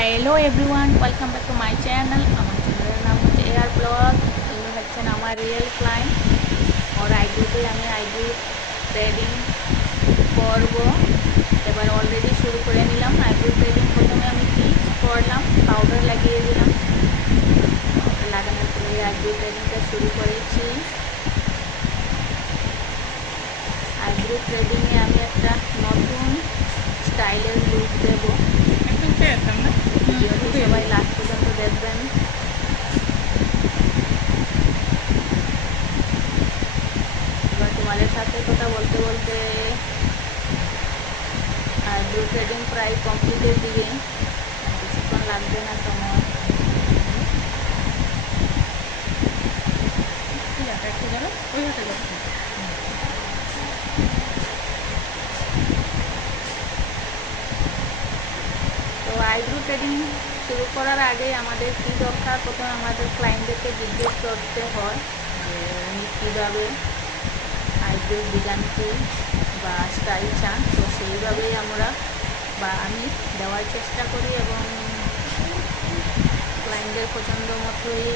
Hello everyone, welcome back to my channel. আমার চ্যানেলের নাম হচ্ছে এআর ব্লগ। ইনি হচ্ছেন আমার রিয়েল ক্লায়েন্ট। ওর আইব্রোতে আমি আইব্রো থ্রেডিং করব। এবার অলরেডি শুরু করে নিলাম আইব্রো থ্রেডিং। প্রথমে আমি পিচ করলাম, পাউডার লাগিয়ে দিলাম। পাউডার লাগানোর পরে আইব্রো থ্রেডিংটা শুরু করেছি। আইব্রো থ্রেডিংয়ে আমি একটা নতুন স্টাইলের লুক দেবো। ভিডিওটি সবাই লাস্ট পর্যন্ত দেখবেন। এবার তোমাদের সাথে কথা বলতে বলতে আইব্রো থ্রেডিং প্রায় কমপ্লিটের দিকে, বেশিক্ষণ লাগবে না সময়। তো আইব্রো থ্রেডিং শুরু করার আগে আমাদের কী দরকার, প্রথমে আমাদের ক্লায়েন্টদেরকে জিজ্ঞেস করতে হয় যে উনি কীভাবে আইব্রো ডিজাইন কী বা স্টাইল চান। তো সেইভাবেই আমি দেওয়ার চেষ্টা করি এবং ক্লায়েন্টদের পছন্দ মতোই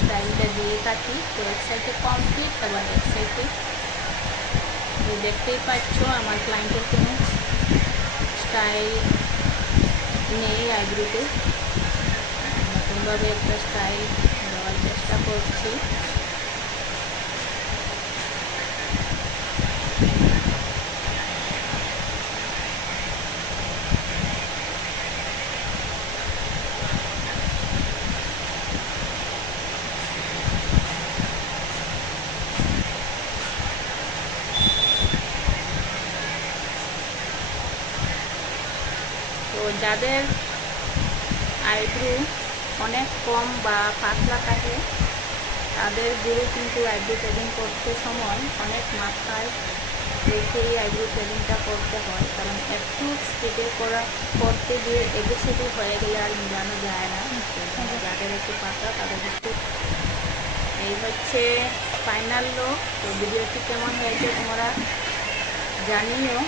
স্টাইলটা দিয়ে থাকি। তো এক সাইডে কমপ্লিট, আবার এক সাইডে দেখতেই পাচ্ছ আমার ক্লায়েন্টের কোনো স্টাইল নেই আইব্রোতে। নতুনভাবে একটা স্টাইল দেওয়ার চেষ্টা করছি। তো যাদের আইব্রো অনেক কম বা পাতলা থাকে তাদের গুলো কিন্তু আইব্রো থ্রেডিং করতে সময় অনেক মাথায় রেখেই আইব্রো থ্রেডিংটা করতে হয়, কারণ একটু স্পিডে করতে গিয়ে এদিক সেদিক হয়ে গেলে আর মিলানো যায় না। যাদের একটু পাতলা তাদের একটু এই হচ্ছে ফাইনাল লুক। তো ভিডিওটি কেমন হয়েছে তোমরা জানিও।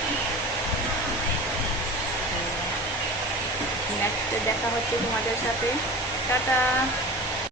নেক্সটে দেখা হচ্ছে তোমাদের সাথে। টাটা।